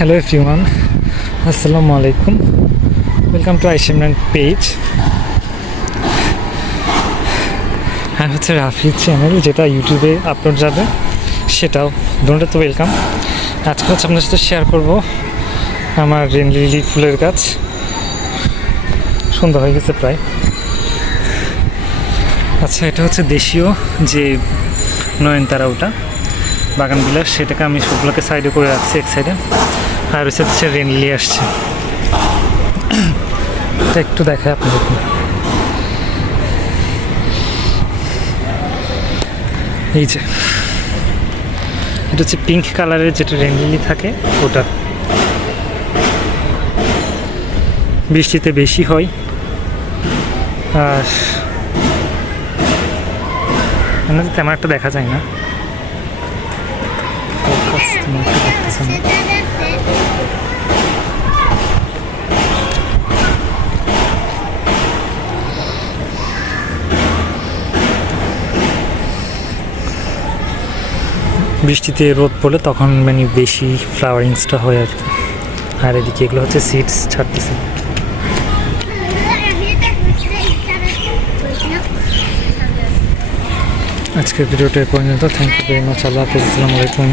Hello everyone, আসসালামু আলাইকুম। Welcome to আইসিমরান পেজ। আর হচ্ছে রাফির চ্যানেল, যেটা ইউটিউবে আপলোড যাবে, সেটাও দুটোটা তো ওয়েলকাম। আজকে হচ্ছে আপনার সাথে শেয়ার করব আমার রেন লিলি ফুলের গাছ। সুন্দর হয়ে গেছে প্রায়। আচ্ছা, এটা হচ্ছে দেশীয় যে নয়নতারা, ওটা বাগান বিলাস, সেটাকে আমি সবগুলোকে সাইডে করে রাখছি এক সাইডে। আর ওই সাইড হচ্ছে রেন লিলি আসছে। এটা একটু দেখায় আপনাদের। এই যে এটা হচ্ছে পিঙ্ক কালারের যেটা রেন লিলি থাকে, ওটা বৃষ্টিতে বেশি হয়। আর তেমন একটা দেখা যায় না, দেখতেছে না। বৃষ্টিতে রোদ পড়লে তখন মানে বেশি ফ্লাওয়ারিংসটা হয় আর কি। আর এদিকে এগুলো হচ্ছে সিডস ছাড়তেছে। আজকের ভিডিওটা পর্যন্ত। Thank you very much. আল্লাহ হাফেজ। আসসালামু আলাইকুম।